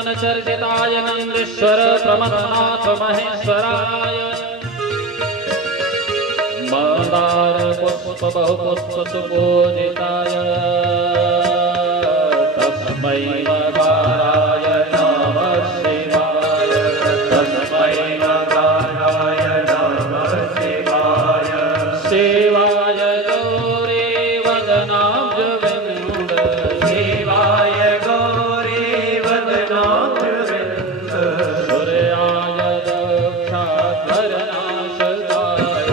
नंदन चर्चिताय नंदेश्वर प्रमथनाथ महेश्वराय मंदार पुष्प बहुपुष्प सुपूजिताय तस्मै नगाराय नमः शिवाय तस्मै नगाराय नमः शिवाय शिवाय गौरी वदनाब्ज विंद शिवाय गौरी वदनाब्ज विंद सूर्याय दक्षाधरनाशकाय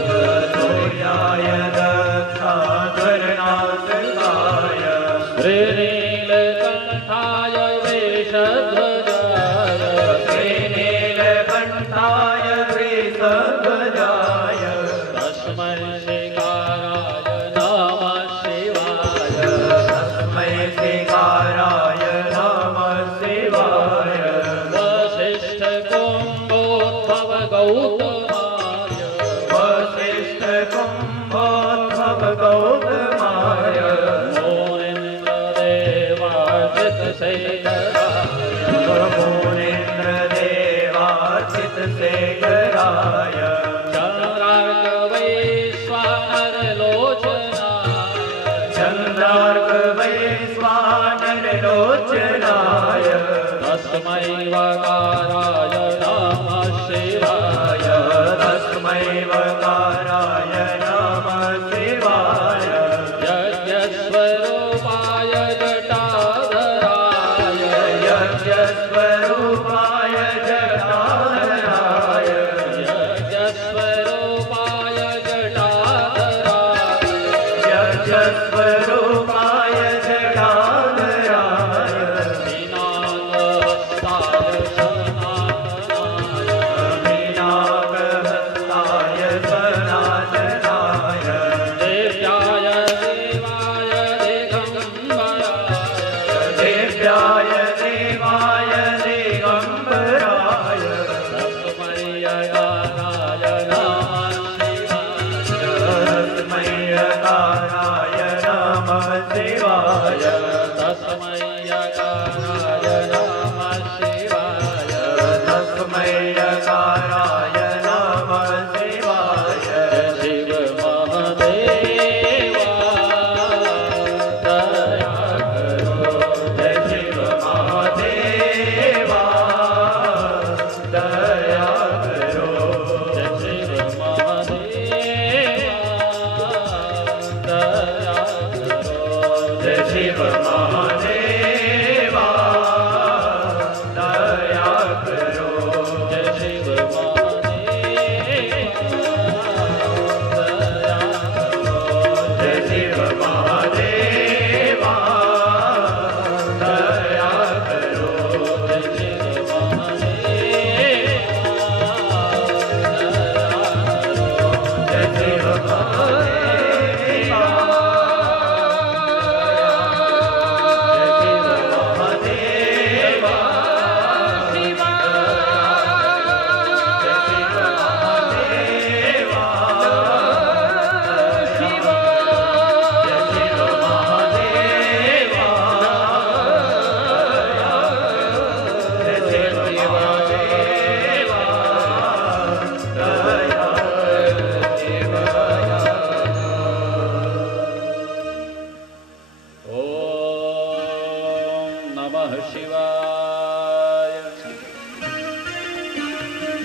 सूर्याय दक्षाधरनाशकाय श्रीनीलकंठाय वृषध्वजाय श्रीनीलकंठाय वृषध्वजाय तस्मै शिकाराय नमः शिवाय तस्मै शिकाराय नमः शिवाय वसिष्ठ कुंभोद्भव गौतमाय वसिष्ठ कुंभोद्भव गौतमाय मुनीन्द्रदेवार्चित शेखराय मुनीन्द्रदेवार्चित शेखराय चंद्रार्क वैश्वानर लोचनाय चंद्रार्क वैश्वानर लोचनाय तस्मै वकाराय नमः शिवाय तस्मै वकाराय नमः शिवाय यज्ञस्वरूपाय जटाधराय यज्ञस्वरूपाय जटाधराय यज्ञस्वरूपाय जटाधराय यज्ञस्वरूपाय जटाधराय मीनाकहस्ताय सनातनाय मीनाकहस्ताय सनातनाय देव्याय देवाय दिगंबराय देव्याय देवाय दिगंबराय तस्मै यकाराय नमः शिवाय तस्मै यकाराय नमः शिवाय तस्मै यकाराय नमः शिवाय शिव महादेवा दया करो जय शिव महादेवा दया करो जय शिव महादेवा दया करो जय शिव महादेवा दया करो जय शिव महादेवा दया करो जय शिव महादेवा दया करो जय शिव महादेवा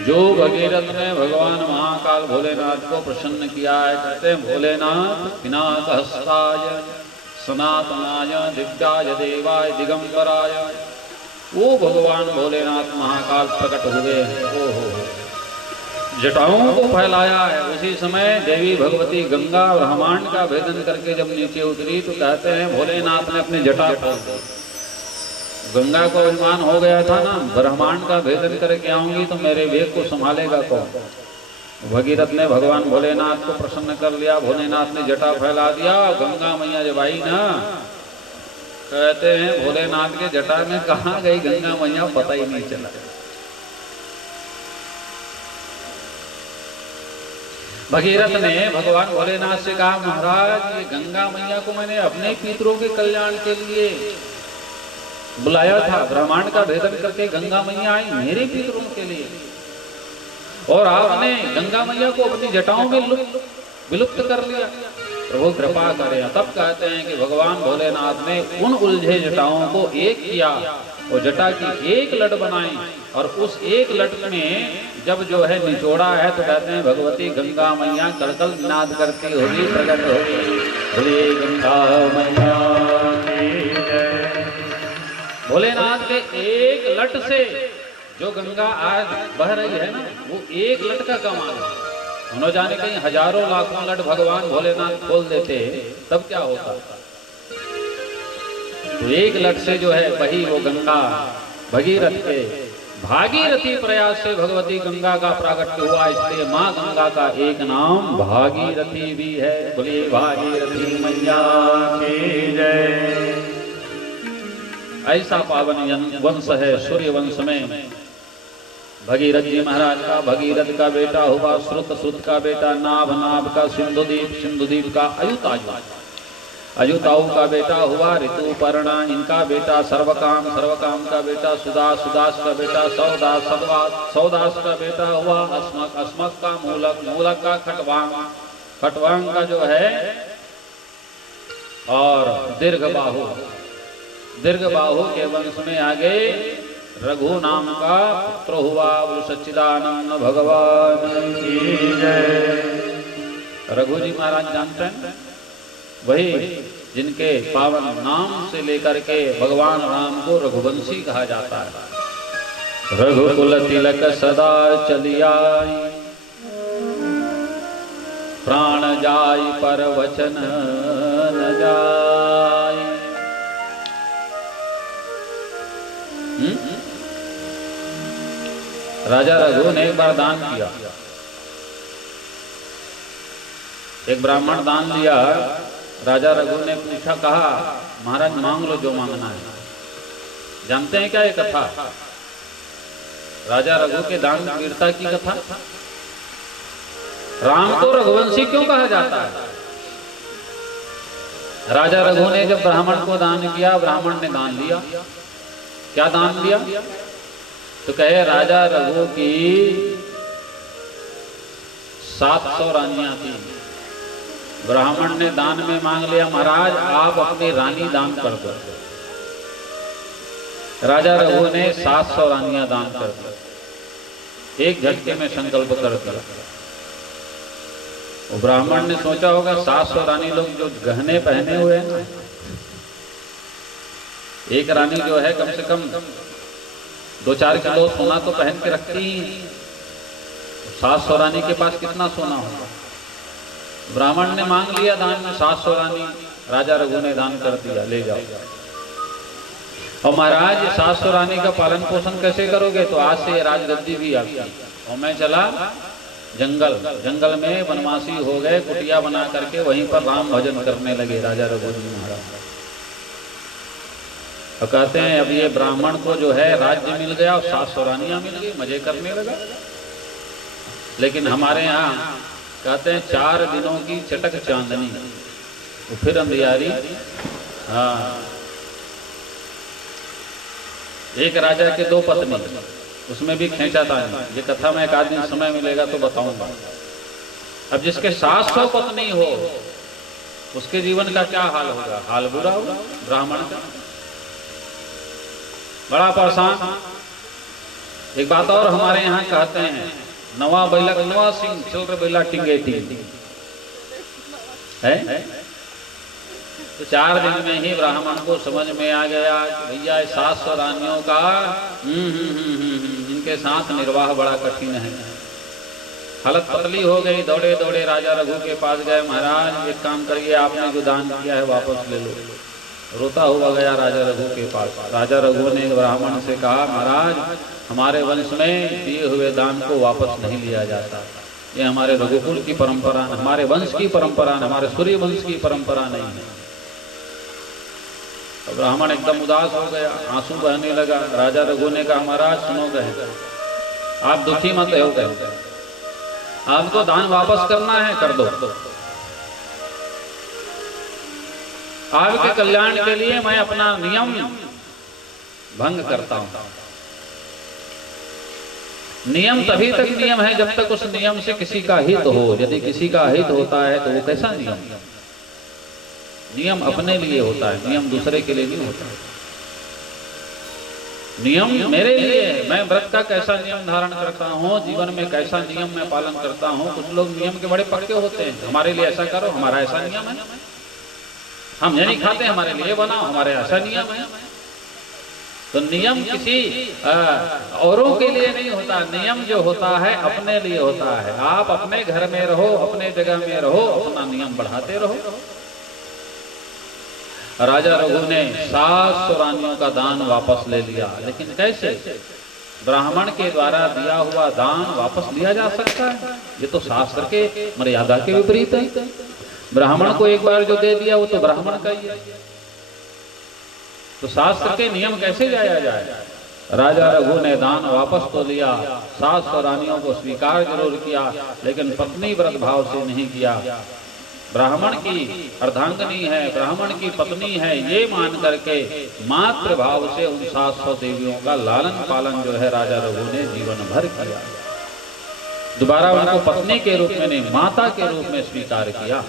जो भगीरथ ने भगवान महाकाल भोलेनाथ को प्रसन्न किया है, कहते हैं भोलेनाथ पिनाकहस्ताय सनातनाय दिव्याय देवाय दिगंबराय, वो भगवान भोलेनाथ महाकाल प्रकट हुए हैं। ओहो, जटाओं को फैलाया है। उसी समय देवी भगवती गंगा ब्रह्मांड का भेदन करके जब नीचे उतरी तो कहते हैं भोलेनाथ ने अपनी जटा खोल दी। गंगा को अभिमान हो गया था ना, ब्रह्मांड का भेदन करके आऊंगी तो मेरे वेग को संभालेगा कौन। भगीरथ ने भगवान भोलेनाथ को प्रसन्न कर लिया। भोलेनाथ ने जटा फैला दिया। गंगा मैया जब आई ना, कहते हैं भोलेनाथ के जटा में कहाँ गई गंगा मैया पता ही नहीं चला। भगीरथ ने भगवान भोलेनाथ से कहा, महाराज ये गंगा मैया को मैंने अपने पितरों के कल्याण के लिए बुलाया था, ब्रह्मांड का भेदन करके गंगा मैया आई मेरे पितरों के लिए, और आपने गंगा मैया को अपनी जटाओं में विलुप्त कर लिया। प्रभु कृपा करें। तब कहते हैं कि भगवान भोलेनाथ ने उन उलझे जटाओं को एक किया और जटा की एक लट बनाई, और उस एक लट में जब जो है निचोड़ा है तो कहते हैं भगवती गंगा मैया कलकल नाद करती हुई प्रकट हुई। बोले गंगा मैया की जय। भोलेनाथ के एक लट से जो गंगा आज बह रही है ना, वो एक लट का कमाल है। उन्होंने जाने कहीं हजारों लाखों लट भगवान भोलेनाथ खोल देते तब क्या होता। तो एक लट से जो है वही वो गंगा भगीरथ के भागीरथी प्रयास से भगवती गंगा का प्राकट्य हुआ, इसलिए माँ गंगा का एक नाम भागीरथी भी है। बोलिए भागीरथी मैया की जय। ऐसा पावन वंश है सूर्य वंश में। भगीरथ जी महाराज का भगीरथ का बेटा हुआ श्रुत, श्रुत का बेटा नाभ, नाभ का सिंधुदीप, सिंधुदीप का अयुतायु, अयुताऊ का बेटा हुआ ऋतुपर्णा, इनका बेटा सर्वकाम, सर्वकाम का बेटा सुदास, सुदास का बेटा सौदास, सौदास का बेटा हुआ अस्मक, अस्मक का मूलक, मूलक का खटवांग, खटवांग का जो है और दीर्घबाहु, दीर्घबाहु के वंश में आगे रघु नाम का पुत्र हुआ। सच्चिदानंद भगवान की जय। रघु जी महाराज जानते हैं, वही जिनके पावन नाम से लेकर के भगवान राम को रघुवंशी कहा जाता है। रघुकुल तिलक सदा चलियाई, प्राण जाय पर वचन न जाय। राजा रघु ने एक बार दान किया, एक ब्राह्मण दान लिया। राजा रघु ने पूछा, कहा महाराज मांग लो जो मांगना है। जानते हैं क्या ये कथा, राजा रघु के दान वीरता की कथा। राम को रघुवंशी क्यों कहा जाता है? राजा रघु ने जब ब्राह्मण को दान किया, ब्राह्मण ने दान लिया। क्या दान दिया? तो कहे राजा रघु की 700 रानियां थी। ब्राह्मण ने दान में मांग लिया, महाराज आप अपनी रानी दान कर दो। राजा रघु ने 700 रानियां दान कर दी, एक झटके में संकल्प कर दिया। वो ब्राह्मण ने सोचा होगा 700 रानी लोग जो गहने पहने हुए हैं ना, एक रानी जो है कम से कम 2-4 किलो सोना तो पहन के रखती ही। 700 रानी के पास कितना सोना होगा? ब्राह्मण ने मांग लिया दान में 700 रानी, राजा रघु ने दान कर दिया, ले जाओ। और महाराज 700 रानी का पालन पोषण कैसे करोगे? तो आज से राजगद्दी भी आपकी। और मैं चला जंगल, जंगल में वनवासी हो गए, कुटिया बना करके वहीं पर राम भजन करने लगे राजा रघु जी महाराज। और कहते हैं अब ये ब्राह्मण को जो है राज्य मिल गया और 700 रानियां मिल गई, मजे करने लगा। लेकिन हमारे यहाँ कहते हैं 4 दिनों की चटक चांदनी, तो फिर अंधियारी। हाँ, एक राजा के 2 पत्नी, उसमें भी खींचा था। ये कथा में एक आध दिन समय मिलेगा तो बताऊंगा। अब जिसके 700 पत्नी हो उसके जीवन का क्या हाल होगा? हाल बुरा होगा ब्राह्मण का, बड़ा परेशान। एक बात और हमारे यहाँ कहते हैं, नवा बैलक नवा सिंह चिल्र बैला टिंगे टिंग है। तो 4 दिन में ही ब्राह्मण को समझ में आ गया कि भैया 700 रानियों का इनके साथ निर्वाह बड़ा कठिन है। हालत पतली हो गई, दौड़े दौड़े राजा रघु के पास गए। महाराज एक काम करिए, आपने जो दान किया है वापस ले लो। रोता हुआ गया राजा रघु के पास। राजा रघु ने ब्राह्मण से कहा, महाराज हमारे वंश में दिए हुए दान को वापस नहीं लिया जाता, ये हमारे रघुकुल की परंपरा, हमारे वंश की परंपरा, हमारे सूर्य वंश की परंपरा नहीं है। तो ब्राह्मण एकदम उदास हो गया, आंसू बहने लगा। राजा रघु ने कहा, महाराज सुनो, गए आप दुखी मत हो गए, आपको दान वापस करना है कर दो। आपके कल्याण के लिए मैं अपना नियम भंग करता हूं। नियम तभी तक नियम है जब तक उस नियम से किसी का हित हो। यदि किसी का हित होता है तो वो कैसा नियम? नियम अपने लिए होता है, नियम दूसरे के लिए नहीं होता। नियम मेरे लिए है, मैं व्रत का कैसा नियम धारण करता हूँ, जीवन में कैसा नियम मैं पालन करता हूँ। कुछ लोग नियम के बड़े पक्के होते हैं, हमारे लिए ऐसा करो, हमारा ऐसा नियम है, हम ये नहीं खाते, हमारे लिए बनाओ, हमारे ऐसा नियम है। तो नियम किसी औरों के लिए नहीं होता, नियम जो होता है अपने लिए होता है। आप अपने घर में रहो, अपने जगह में रहो, अपना नियम बढ़ाते रहो। राजा रघु ने 700 रानियों का दान वापस ले लिया, लेकिन कैसे? ब्राह्मण के द्वारा दिया हुआ दान वापस लिया जा सकता है? ये तो शास्त्र के मर्यादा के विपरीत है। ब्राह्मण को एक बार जो दे दिया वो तो ब्राह्मण का ही है, तो शास्त्र के नियम कैसे जाया जाए? राजा रघु ने दान वापस तो लिया, 700 रानियों को स्वीकार जरूर किया, लेकिन पत्नी व्रत भाव से नहीं किया। ब्राह्मण की अर्धांगिनी है, ब्राह्मण की पत्नी है, ये मान करके मातृ भाव से उन 700 देवियों का लालन पालन जो है राजा रघु ने जीवन भर किया। दोबारा उनको पत्नी के रूप में नहीं, माता के रूप में स्वीकार किया।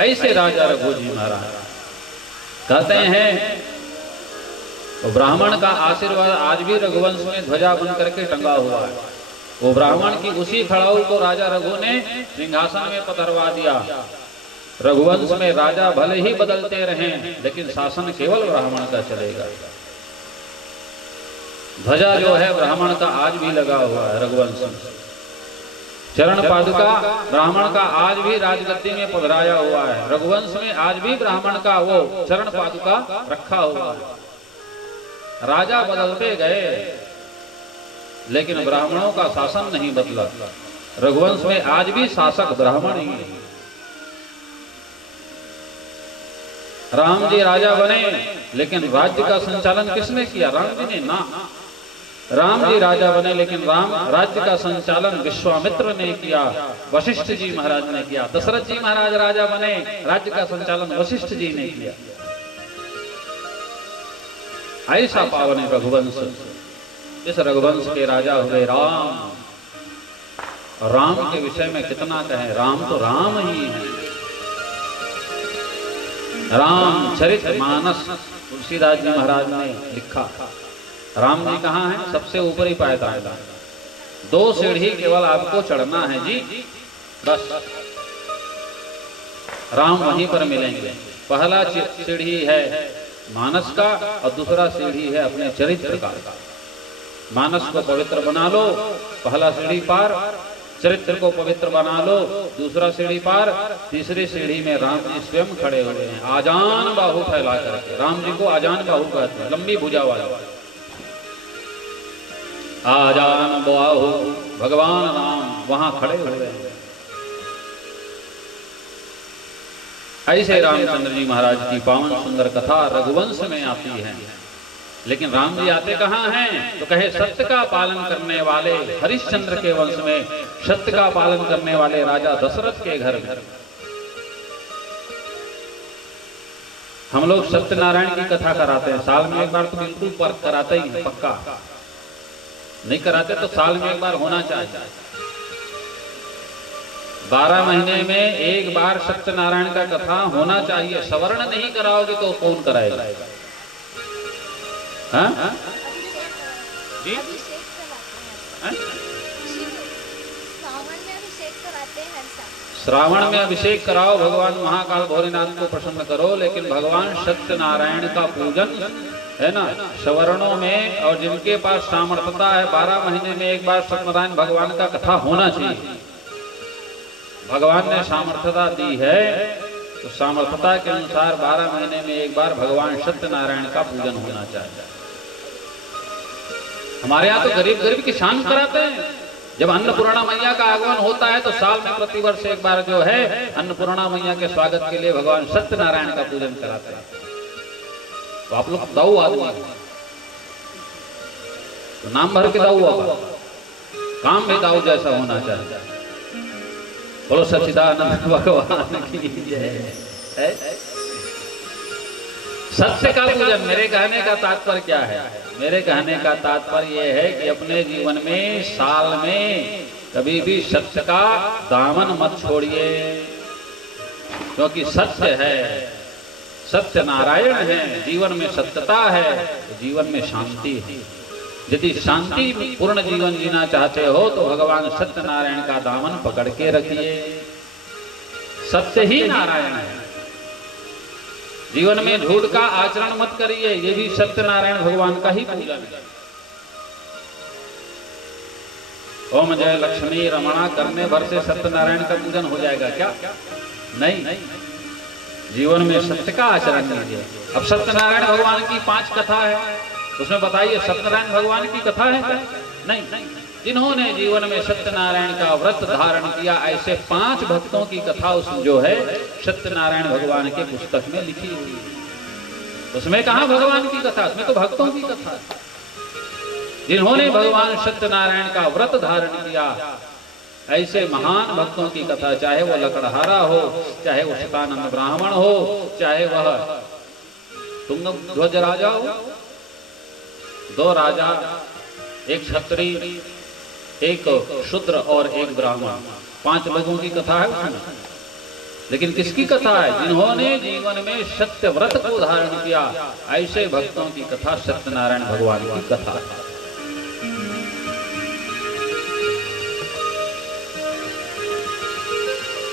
ऐसे राजा रघु जी महाराज कहते हैं, तो ब्राह्मण का आशीर्वाद आज भी रघुवंश में ध्वजा बन करके टंगा हुआ है। वो ब्राह्मण की उसी खड़ाऊ को राजा रघु ने सिंहासन में पधरवा दिया। रघुवंश में राजा भले ही बदलते रहें, लेकिन शासन केवल ब्राह्मण का चलेगा। ध्वजा जो है ब्राह्मण का आज भी लगा हुआ है रघुवंश में। चरण पादुका ब्राह्मण का आज भी राजगद्दी में पधराया हुआ है। रघुवंश में आज भी ब्राह्मण का वो चरण पादुका रखा हुआ है। राजा बदलते गए, लेकिन ब्राह्मणों का शासन नहीं बदला। रघुवंश में आज भी शासक ब्राह्मण ही है। राम जी राजा बने, लेकिन राज्य का संचालन किसने किया? राम जी ने ना। राम जी राजा बने, लेकिन राम राज्य का संचालन विश्वामित्र ने किया, वशिष्ठ जी महाराज ने किया। दशरथ जी महाराज राजा बने, राज्य का संचालन वशिष्ठ जी ने किया। ऐसा पावन है रघुवंश। इस रघुवंश के राजा हुए राम। राम के विषय में कितना कहें, राम तो राम ही है। रामचरित मानस तुलसीदास जी महाराज ने लिखा। राम जी कहाँ है? सबसे ऊपरी पायदान। 2 सीढ़ी केवल आपको चढ़ना है जी, बस राम वहीं पर मिलेंगे। पहला सीढ़ी है मानस का और दूसरा सीढ़ी है अपने चरित्र का। मानस को पवित्र बना लो, पहला सीढ़ी पार। चरित्र को पवित्र बना लो, दूसरा सीढ़ी पार। तीसरी सीढ़ी में राम जी स्वयं खड़े हुए हैं, आजान बाहु फैला करके। राम जी को आजान बाहु कहते हैं, लंबी भुजा वाला। आजान बाहु भगवान राम वहां खड़े हुए हैं। ऐसे रामचंद्र जी महाराज की पावन सुंदर कथा रघुवंश में आती है। लेकिन राम जी आते कहाँ हैं? तो कहे सत्य का पालन करने वाले हरिश्चंद्र के वंश में, सत्य का पालन करने वाले राजा दशरथ के घर में। हम लोग सत्यनारायण की कथा कराते हैं, साल में एक बार तो बिल्कुल पर कराते ही, पक्का। नहीं कराते तो साल में एक बार होना चाहिए। 12 महीने में एक बार सत्यनारायण का कथा होना चाहिए। सवर्ण नहीं कराओगे तो कौन कराएगा? हाँ? जी? श्रावण में अभिषेक कराओ, भगवान महाकाल भोलेनाथ को प्रसन्न करो। लेकिन भगवान सत्यनारायण का पूजन है ना सवर्णों में, और जिनके पास सामर्थ्यता है 12 महीने में एक बार सत्यनारायण भगवान का कथा होना चाहिए। भगवान ने सामर्थ्यता दी है, तो सामर्थ्यता के अनुसार 12 महीने में एक बार भगवान सत्यनारायण का पूजन होना चाहिए। हमारे यहाँ तो गरीब गरीब किसान कराते हैं। जब अन्नपूर्णा मैया का आगमन होता है तो साल में प्रतिवर्ष एक बार जो है अन्नपूर्णा मैया के स्वागत के लिए भगवान सत्यनारायण का पूजन कराते हैं। तो आप लोग दाऊ आदमी तो नाम भर के दाऊ होगा, काम भी दाऊ जैसा होना चाहिए। बोलो सच्चिदानंद भगवान की जय। सत्य का पूजन। मेरे कहने का तात्पर्य क्या है? मेरे कहने का तात्पर्य यह है कि अपने जीवन में साल में कभी भी सत्य का दामन मत छोड़िए, क्योंकि सत्य है, सत्य नारायण है, जीवन में सत्यता है तो जीवन में शांति है। यदि शांति पूर्ण जीवन जीना चाहते हो तो भगवान सत्यनारायण का दामन पकड़ के रखिए। सत्य ही नारायण है। जीवन में झूठ का आचरण मत करिए, ये भी सत्यनारायण भगवान का ही पूजन है। ओम जय लक्ष्मी रमणा करने भर से सत्यनारायण का पूजन हो जाएगा क्या? नहीं, जीवन में सत्य का आचरण कीजिए। अब सत्यनारायण भगवान की 5 कथा है, उसमें बताइए सत्यनारायण भगवान की कथा है क्या? नहीं। जिन्होंने जीवन में सत्यनारायण का व्रत धारण किया, ऐसे 5 भक्तों की कथा उस जो है सत्यनारायण भगवान के पुस्तक में लिखी हुई है। उसमें कहा भगवान की कथा, उसमें तो भक्तों की कथा है। जिन्होंने भगवान सत्यनारायण का व्रत धारण किया, ऐसे महान भक्तों की कथा, चाहे वो लकड़हारा हो, चाहे वो शतानंद ब्राह्मण हो, चाहे वह तुंग ध्वज राजा हो। 2 राजा, एक क्षत्रिय, एक शूद्र और एक ब्राह्मण, 5 लोगों की कथा है उसमें। लेकिन किसकी कथा है? जिन्होंने जीवन में सत्य व्रत को धारण किया, ऐसे भक्तों की कथा सत्यनारायण भगवान की कथा है।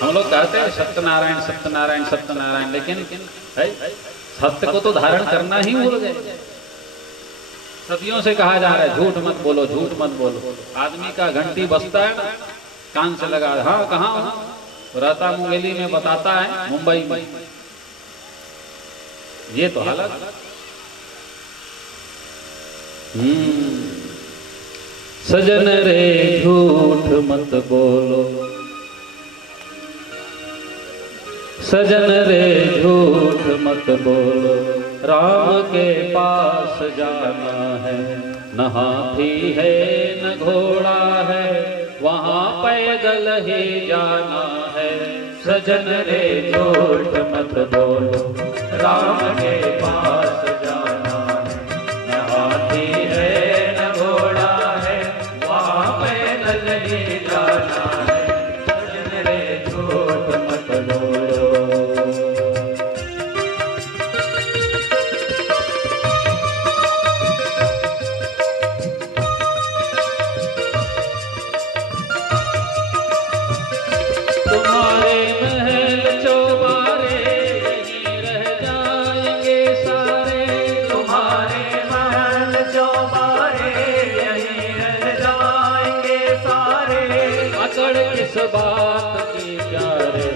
हम लोग कहते हैं सत्यनारायण सत्यनारायण सत्यनारायण, लेकिन सत्य को तो धारण करना ही भूल गए। सदियों से कहा जा रहा है झूठ मत बोलो, झूठ मत बोलो। आदमी का घंटी बजता है ना, कान से लगा, हाँ कहाँ रहता मुंगेली में, बताता है मुंबई में। ये तो हालत। सजन रे झूठ मत बोलो, सजन रे झूठ मत बोलो, राम के पास जाना है, न हाथी है न घोड़ा है, वहाँ पैदल ही जाना है। सजन रे झूठ मत बोलो, राम के पास जाना है, न हाथी है न घोड़ा है, वहाँ पैदल ही जाना है। सजन रे झूठ मत बोलो। किस बात की प्यारे,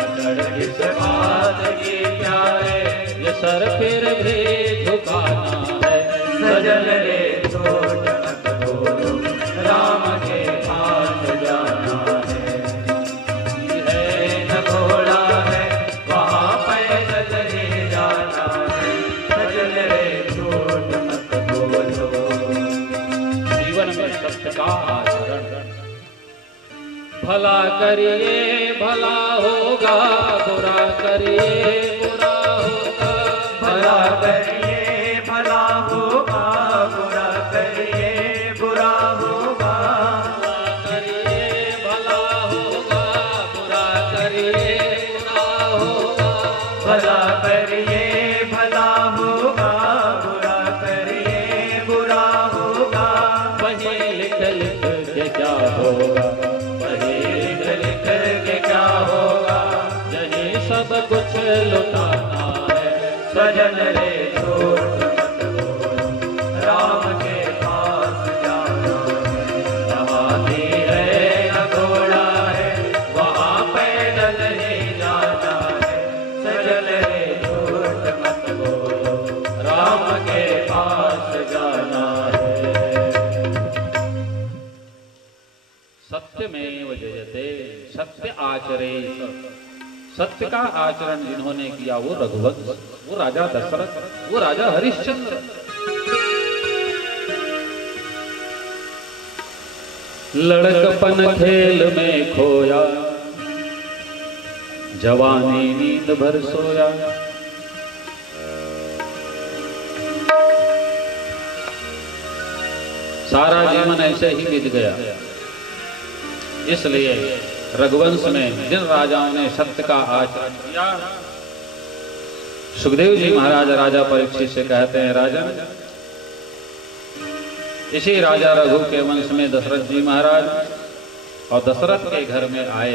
अकड़ किस बात की प्यारे, ये सर फिर भी झुकाना है। सजन रे झूठ मत बोलो, राम के पास जाना है न घोड़ा है, वहाँ पैदल ही जाना है। सजन रे झूठ मत बोलो। जीवन में सत्य का आचरण, भला करिए भला होगा, बुरा करिए बुरा होगा। भला करिए भला होगा, बुरा करिए बुरा होगा। भला करिए भला होगा, बुरा करिए बुरा होगा। भला करिए भला होगा, बुरा करिए बुरा होगा। वही लिख लिख के क्या होगा, सब कुछ लुटाना है। सजन रे झूठ मत बोलो, राम के पास जाना है, न हाथी है न घोड़ा है, वहाँ पैदल ही जाना है। सजन रे झूठ मत बोलो, राम के पास जाना है। सत्यमेव जयते, सत्य आचरेत। सत्य का आचरण जिन्होंने किया वो रघुवंश, वो राजा दशरथ, वो राजा हरिश्चंद्र। लड़कपन खेल में खोया, जवानी नींद भर सोया। सारा जीवन ऐसे ही बीत गया। इसलिए रघुवंश में जिन राजाओं ने सत्य का आचरण किया, सुखदेव जी महाराज राजा परीक्षित से कहते हैं, राजन, इसी राजा रघु के वंश में दशरथ जी महाराज, और दशरथ के घर में आए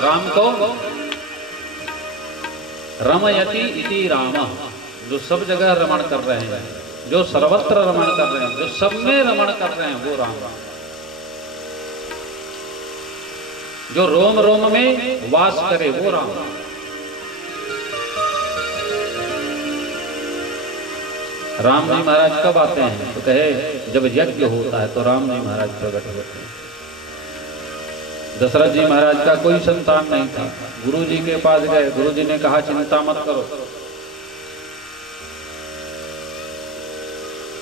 राम को रमयति इति राम, जो सब जगह रमण कर रहे हैं, जो सर्वत्र रमण कर रहे हैं, जो सब में रमण कर रहे हैं, वो राम। जो रोम रोम में वास करे, वो राम। राम जी महाराज कब आते हैं? तो कहे जब यज्ञ होता है तो राम जी महाराज प्रकट होते हैं। दशरथ जी महाराज का कोई संतान नहीं था। गुरु जी के पास गए, गुरु जी ने कहा चिंता मत करो,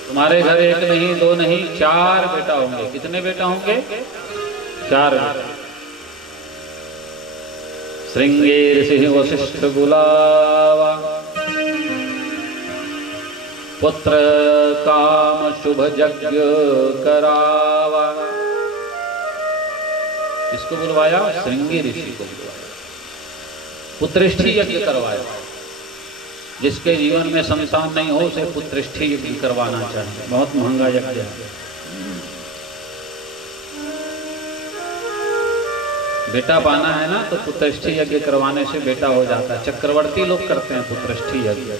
तुम्हारे घर एक नहीं, दो नहीं, 4 बेटा होंगे। कितने बेटा होंगे? 4 बेटा। श्रृंगेर सिंह वशिष्ठ गुलावा, पुत्र काम शुभ यज्ञ करावा। इसको बुलवाया? श्रृंगी ऋषि को बुलवाया, पुत्रेष्ठी यज्ञ करवाया। जिसके जीवन में संतान नहीं हो उसे पुत्रेष्ठी यज्ञ करवाना चाहिए, बहुत महंगा यज्ञ है। बेटा पाना है ना, तो पुत्रेष्ठी यज्ञ करवाने से बेटा हो जाता है। चक्रवर्ती लोग करते हैं पुत्रेष्ठी यज्ञ।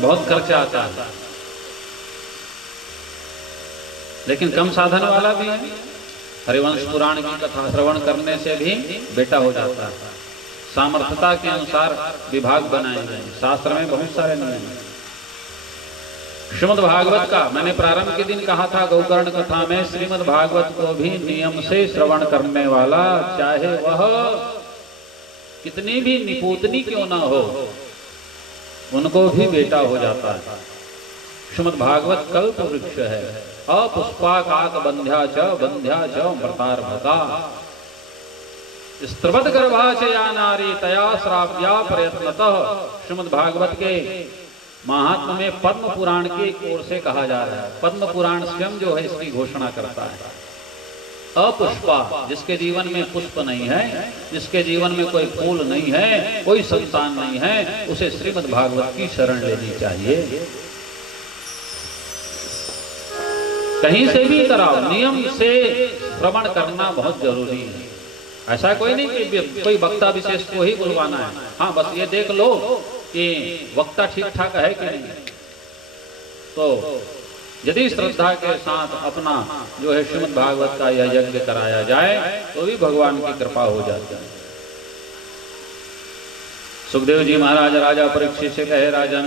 बहुत खर्चा आता है, लेकिन कम साधन वाला भी है। हरिवंश पुराण की कथा श्रवण करने से भी बेटा हो जाता है। सामर्थ्यता के अनुसार विभाग बनाए गए, शास्त्र में बहुत सारे नियम हैं। श्रीमद् भागवत का मैंने प्रारंभ के दिन कहा था, गोकर्ण कथा में श्रीमद् भागवत को भी नियम से श्रवण करने वाला, चाहे वह कितनी भी निपुतनी क्यों ना हो, उनको भी बेटा हो जाता है। श्रीमद् भागवत कल्प वृक्ष है। अपुष्पाकाक बंध्या च मृतार्भका, स्त्रवत गर्भा च या नारी तया श्राव्या प्रयत्नतः। श्रीमद् भागवत के महात्म में पद्म पुराण की ओर से कहा जा रहा है। पद्म पुराण स्वयं जो है इसकी घोषणा करता है। अपुष्पा, जिसके जीवन में पुष्प नहीं है, जिसके जीवन में कोई फूल नहीं है, कोई संतान नहीं है, उसे श्रीमद् भागवत की शरण लेनी चाहिए। कहीं से भी कराओ, नियम से श्रवण करना बहुत जरूरी है। ऐसा कोई नहीं कि कोई वक्ता विशेष को ही बुलवाना है। हाँ, बस ये देख लो कि वक्ता ठीक ठाक है कि नहीं। तो यदि श्रद्धा के साथ अपना जो है श्रीमद् भागवत का यह यज्ञ कराया जाए तो भी भगवान की कृपा हो जाती है। सुखदेव जी महाराज राजा परीक्षित से कहे, राजन,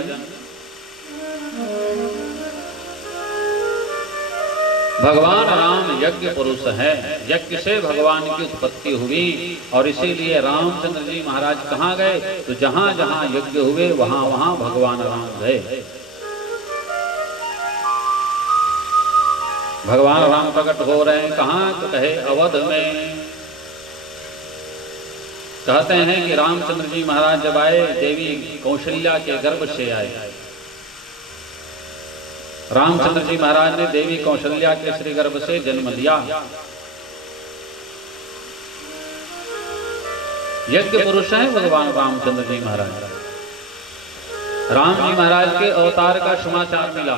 भगवान राम यज्ञ पुरुष है। यज्ञ से भगवान की उत्पत्ति हुई, और इसीलिए रामचंद्र जी महाराज कहाँ गए? तो जहां जहां यज्ञ हुए वहां वहां भगवान राम गए। भगवान राम प्रकट हो रहे हैं कहाँ? तो कहे अवध में। कहते हैं कि रामचंद्र जी महाराज जब आए, देवी कौशल्या के गर्भ से आए। रामचंद्र जी महाराज ने देवी कौशल्या के श्री गर्भ से जन्म लिया। यज्ञ पुरुष हैं भगवान रामचंद्र जी महाराज। राम जी महाराज के अवतार का समाचार मिला,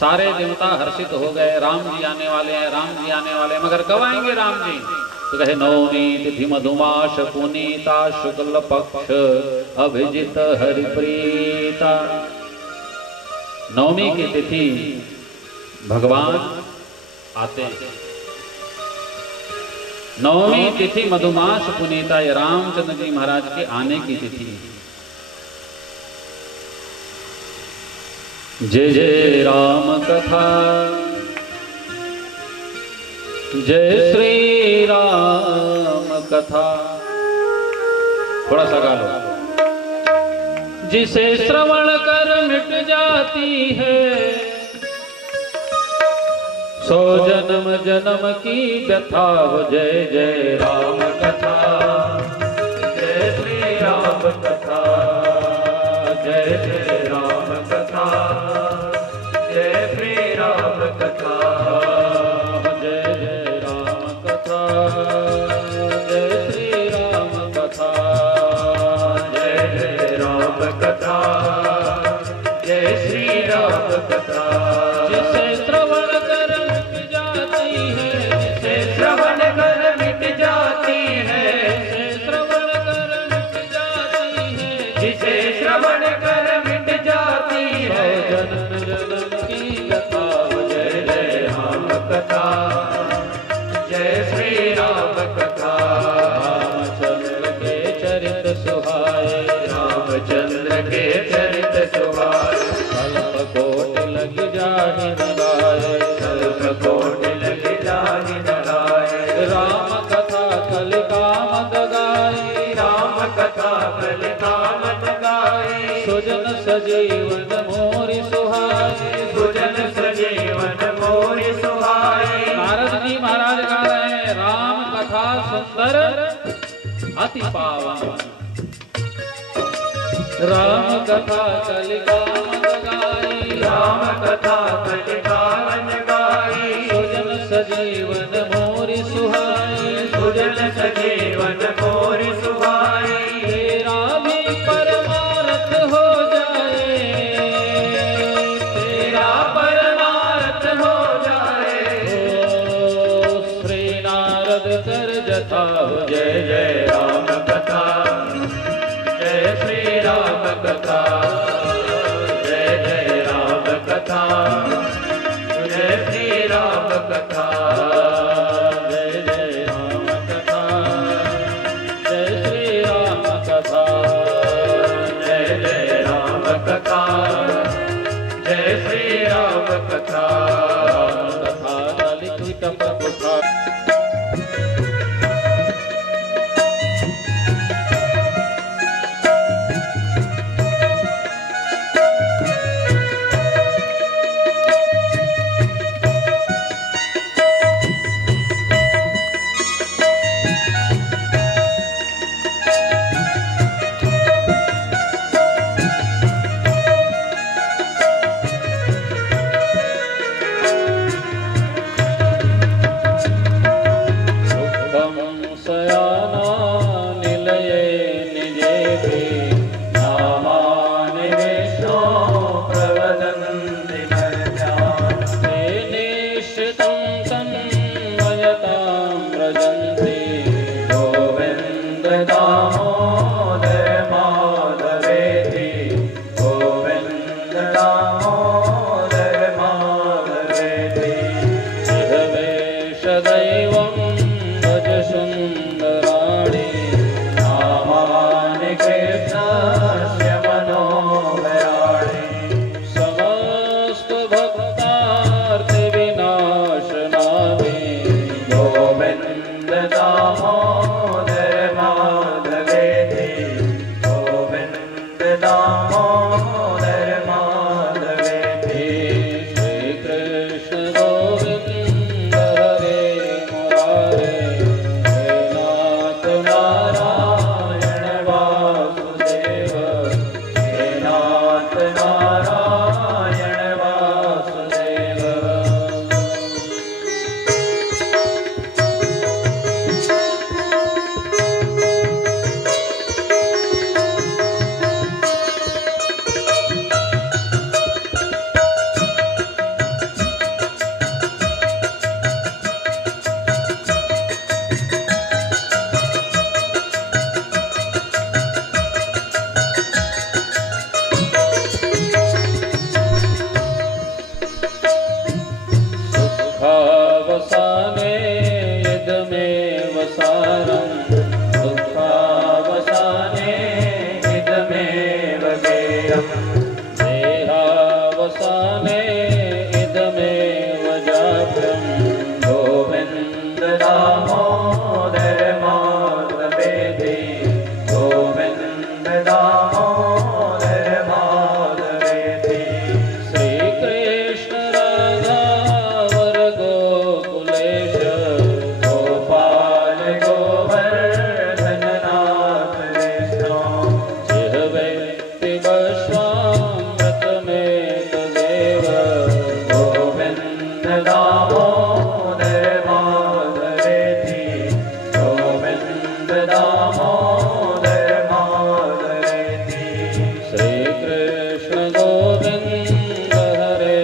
सारे देवता हर्षित हो गए। राम जी आने वाले हैं, राम जी आने वाले हैं, मगर कब आएंगे राम जी? तो कहे नवमी तिथि मधुमास पुनीता शुक्ल पक्ष अभिजित हरिप्रीता। नवमी की तिथि भगवान आते हैं। नवमी तिथि मधुमास पुनीता, ये रामचंद्र जी महाराज के आने की तिथि। जय जय राम कथा, जय श्री राम कथा। थोड़ा सा गा लो। जिसे श्रवण कर मिट जाती है, सौ जन्म की व्यथा हो। जय जय राम कथा, कथा। जिसे श्रवण कर मिट जाती है, जिसे श्रवण कर मिट जाती है, जिसे श्रवण कर मिट जाती है, जिसे श्रवण कर मिट जाती है। जन्म जन्म की कथा। जय जय राम कथा, जय श्री राम कथा। रामचंद्र के चरित सुहाए, रामचंद्र के चरित सुहाए। कल्प कोट लग जाहि लगाए, कल्प कोट लग जाहि लगाए। राम कथा कलिकामद गाए, राम कथा कलिकामद गाए। सुजन सजीवन मोरि सुहाए। सुजन सजीवन मोरि सुहाए। नारद जी महाराज गा रहे हैं, राम कथा सुंदर अति पावन। राम कथा कलिकामद गाई, राम कथा कलिकामद गाई। सुजन सजीवन मोरि सुहाए। सुजन सजीवन मोरि सुहाए। तेरा भी परमार्थ हो जाए, तेरा परमार्थ हो जाए। ओ श्री नारद कर जथा हो। जय जय राम कथा, जय श्री राम कथा। जय जय राम कथा, जय श्री राम कथा। जय जय राम कथा, जय श्री राम कथा। जय जय राम कथा, जय श्री राम कथा। कथा कलित प्रभुता। शयाना निलये निजेति, नामानि विष्णो प्रवदन्ति नरकाः। ते निश्चितं तन्मयतां व्रजन्ति। गोविन्द दामोदर माधवेति, गोविन्द दामोदर माधवेति। जिह्वेश दैवं भज सुन्दराणि, नामानि कृष्णस्य मनोहराणि। समस्त भक्तार्तिविनाशनानि। गोविन्द दामोदर माधवेति, गोविन्द दामोदर माधवेति। श्रीकृष्ण गोविन्द हरे मुरारे, हे नाथ नारायण वासुदेव, हे नाथ नारायण वासुदेव। सुखावसाने इदमेव सारं, दुःखावसाने इदमेव गेयम्। देहावसाने इदमेव जातं। गोविन्द दामोदर माधवेति, गोविन्द दामोदर माधवेति। श्रीकृष्ण राधा वर गोकुलेश, गोपाल गोवर्धननाथ विष्णु। जिह्वे पिबस्वामृतमेतदेव। गोविन्द दामोदर माधवेति, गोविन्द दामोदर माधवेति। श्रीकृष्ण गोविन्द हरे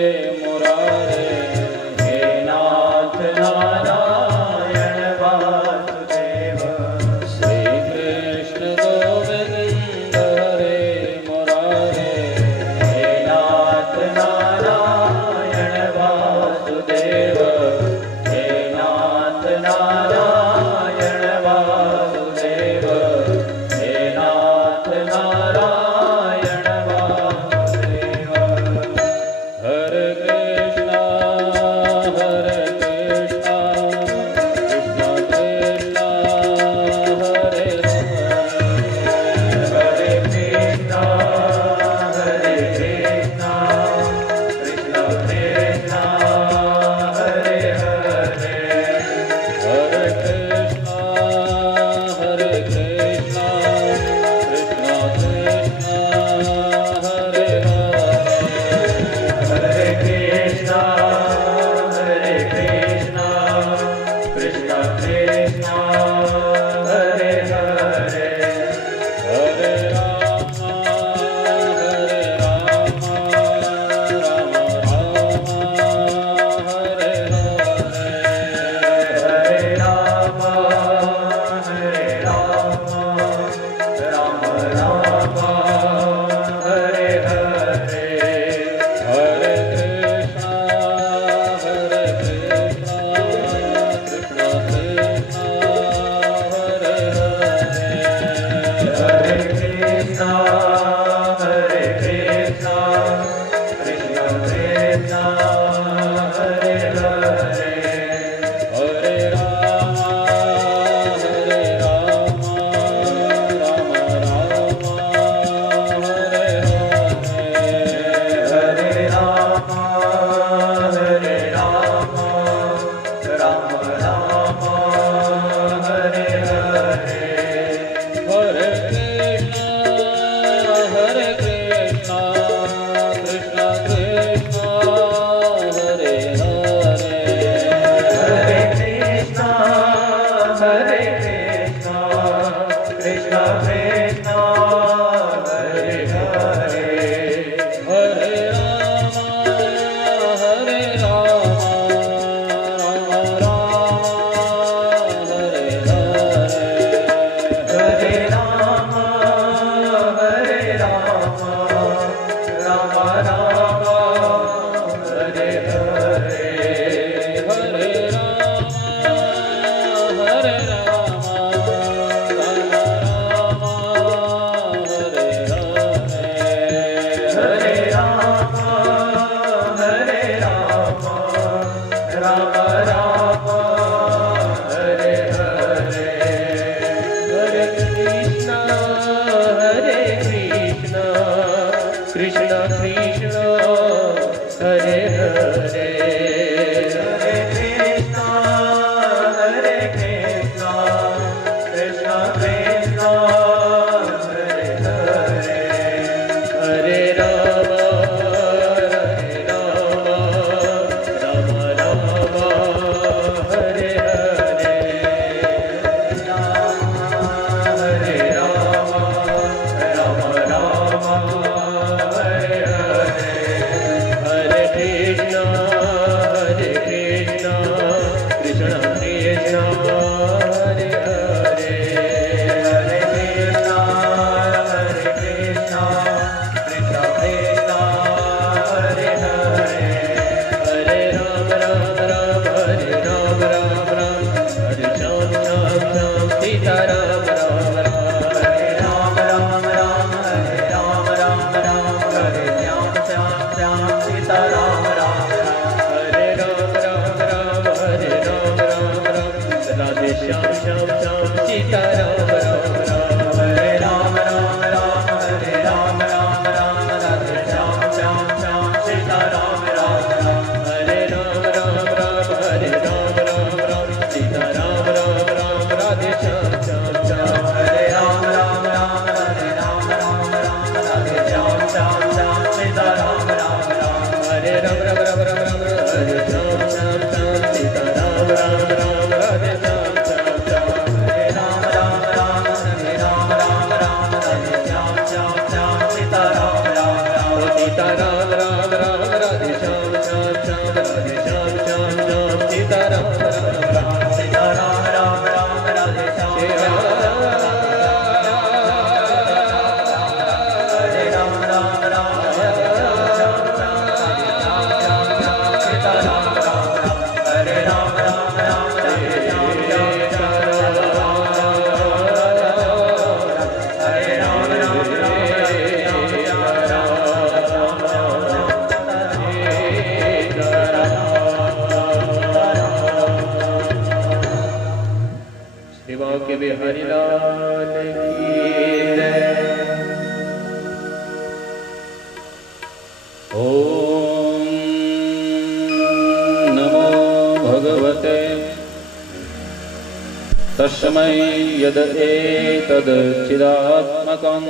तस्मै यद एतद् चिदात्मकं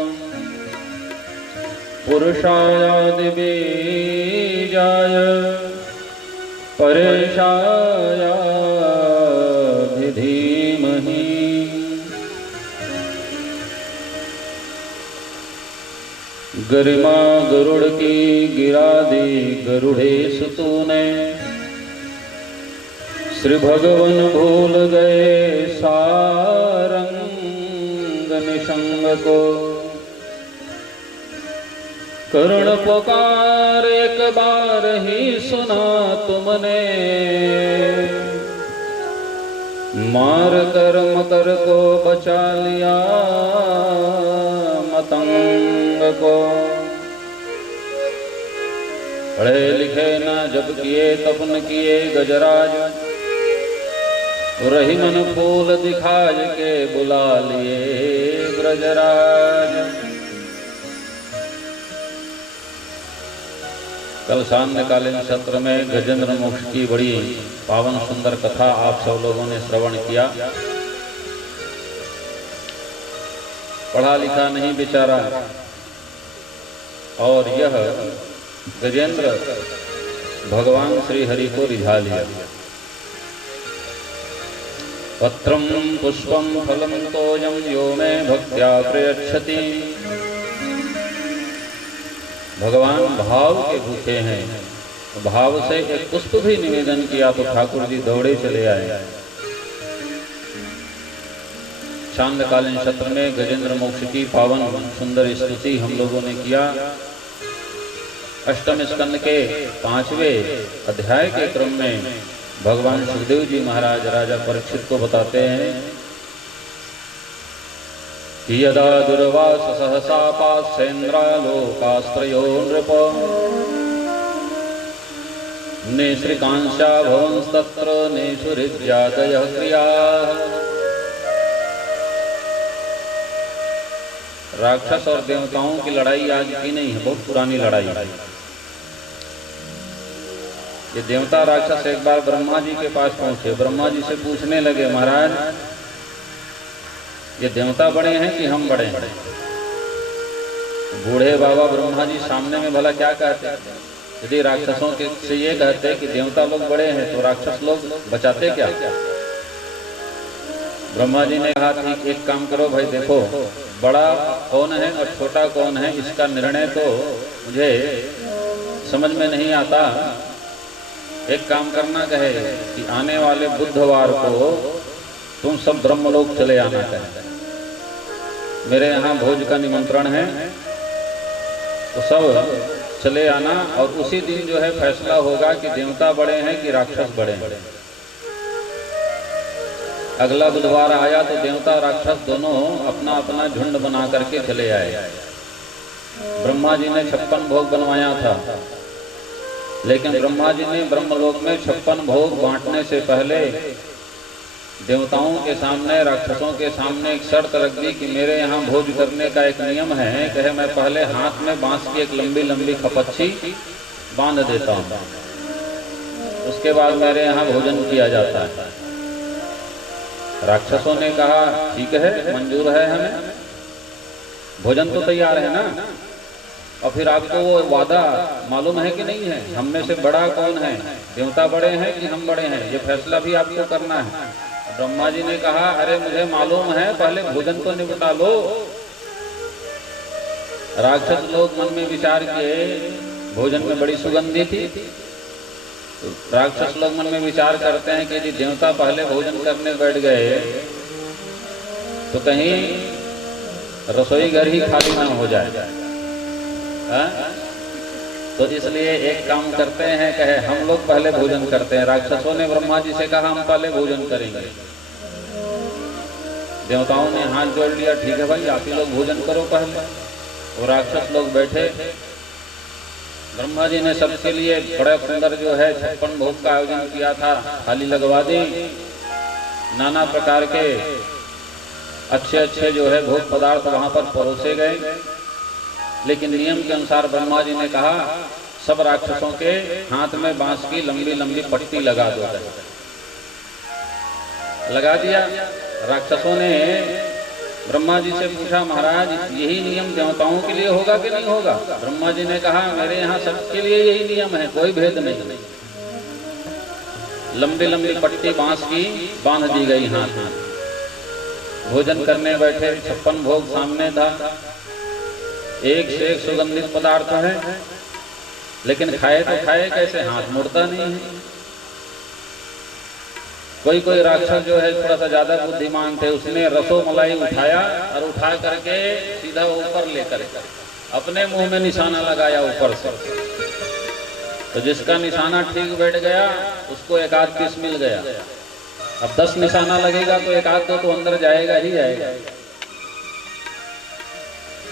पुरुषायादिबीजाय परेशायाधि धीमहि गरिमा गरुड़ की गिरादी गरुड़ेश तूने श्री भगवन भूल गए सारंग निशंग को करुण पुकार एक बार ही सुना तुमने मार कर मकर को बचा लिया मतंग को पढ़े लिखे ना जब किए तप न किए गजराज रही मन फूल दिखाज के बुला लिए ब्रजराज। कल सान्ध्यकालीन सत्र में गजेंद्र मोक्ष की बड़ी पावन सुंदर कथा आप सब लोगों ने श्रवण किया। पढ़ा लिखा नहीं बेचारा और यह गजेंद्र भगवान श्री हरि को रिझा लिया पत्रं पुष्पं फलं तोयं यो मे भक्त्या प्रयच्छति। भगवान भाव के भूखे हैं, भाव से एक पुष्प भी निवेदन किया तो ठाकुर जी दौड़े चले आए। चांदकालीन सत्र में गजेंद्र मोक्ष की पावन सुंदर स्तुति हम लोगों ने किया। अष्टम स्कंद के 5वें अध्याय के क्रम में भगवान सुखदेव जी महाराज राजा परीक्षित को बताते हैं कि यदा दुर्वास सहसा पासेन्द्रालोकास्त्रयो नृप नेश्रिकांशा भवंस्तत्र नेषुरिज्जातयः क्रियाः। राक्षस और देवताओं की लड़ाई आज की नहीं है, बहुत पुरानी लड़ाई है। ये देवता राक्षस एक बार ब्रह्मा जी के पास पहुंचे, ब्रह्मा जी से पूछने लगे महाराज ये देवता बड़े हैं कि हम बड़े हैं? बूढ़े बाबा ब्रह्मा जी सामने में भला क्या कहते? यदि राक्षसों के से ये कहते कि देवता लोग बड़े हैं तो राक्षस लोग बचाते क्या? ब्रह्मा जी ने कहा ठीक एक काम करो भाई, देखो बड़ा कौन है और छोटा कौन है इसका निर्णय तो मुझे समझ में नहीं आता। एक काम करना कहे कि आने वाले बुधवार को तुम सब ब्रह्मलोक चले आना कहे, मेरे यहाँ भोज का निमंत्रण है, तो सब चले आना। और उसी दिन जो है फैसला होगा कि देवता बड़े हैं कि राक्षस बड़े हैं। अगला बुधवार आया तो देवता राक्षस दोनों अपना अपना झुंड बना करके चले आए। ब्रह्मा जी ने 56 भोग बनवाया था, लेकिन ब्रह्मा जी ने ब्रह्मलोक में 56 भोग बांटने से पहले देवताओं के सामने राक्षसों के सामने एक शर्त रख दी कि मेरे यहाँ भोज करने का एक नियम है, कहे मैं पहले हाथ में बांस की एक लंबी लंबी खपच्ची बांध देता हूँ, उसके बाद मेरे यहाँ भोजन किया जाता है। राक्षसों ने कहा ठीक है मंजूर है, हमें भोजन तो तैयार है ना। और फिर आपको वो वादा मालूम है कि नहीं है, हम में से बड़ा कौन है, देवता बड़े हैं कि हम बड़े हैं, ये फैसला भी आपको करना है। ब्रह्मा जी ने कहा अरे मुझे मालूम है, पहले भोजन तो निपटा लो। राक्षस लोग मन में विचार किए, भोजन में बड़ी सुगंधी थी। राक्षस लोग मन में विचार करते हैं कि यदि देवता पहले भोजन करने बैठ गए तो कहीं रसोई घर ही खाली ना हो जाए। तो इसलिए एक काम करते हैं, कहे हम लोग पहले भोजन करते हैं। राक्षसों ने ब्रह्मा जी से कहा हम पहले भोजन करेंगे। देवताओं ने हाथ जोड़ लिया, ठीक है भाई आप ही लोग भोजन करो पहले। और राक्षस लोग बैठे, ब्रह्मा जी ने सबके लिए बड़ा सुंदर जो है 56 भोग का आयोजन किया था, थाली लगवा दी, नाना प्रकार के अच्छे अच्छे जो है भोग पदार्थ वहां पर परोसे गए। लेकिन नियम के अनुसार ब्रह्मा जी ने कहा सब राक्षसों के हाथ में बांस की लंबी लंबी पट्टी लगा दो। लगा दिया। राक्षसों ने ब्रह्मा जी से पूछा महाराज यही नियम देवताओं के लिए होगा कि नहीं होगा? ब्रह्मा जी ने कहा मेरे यहाँ सबके लिए यही नियम है, कोई भेद नहीं। लंबी लंबी पट्टी बांस की बांध दी गई हाथ में। भोजन करने बैठे, 56 भोग सामने था, एक से एक सुगंधित पदार्थ है, लेकिन खाए तो खाए कैसे, हाथ मुड़ता नहीं है। कोई कोई राक्षस जो है थोड़ा सा ज्यादा बुद्धिमान थे, उसने रसो मलाई उठाया और उठा करके सीधा ऊपर लेकर अपने मुंह में निशाना लगाया ऊपर से। तो जिसका निशाना ठीक बैठ गया उसको एक आध पीस मिल गया। अब 10 निशाना लगेगा तो एक आध तो अंदर जाएगा ही जाएगा।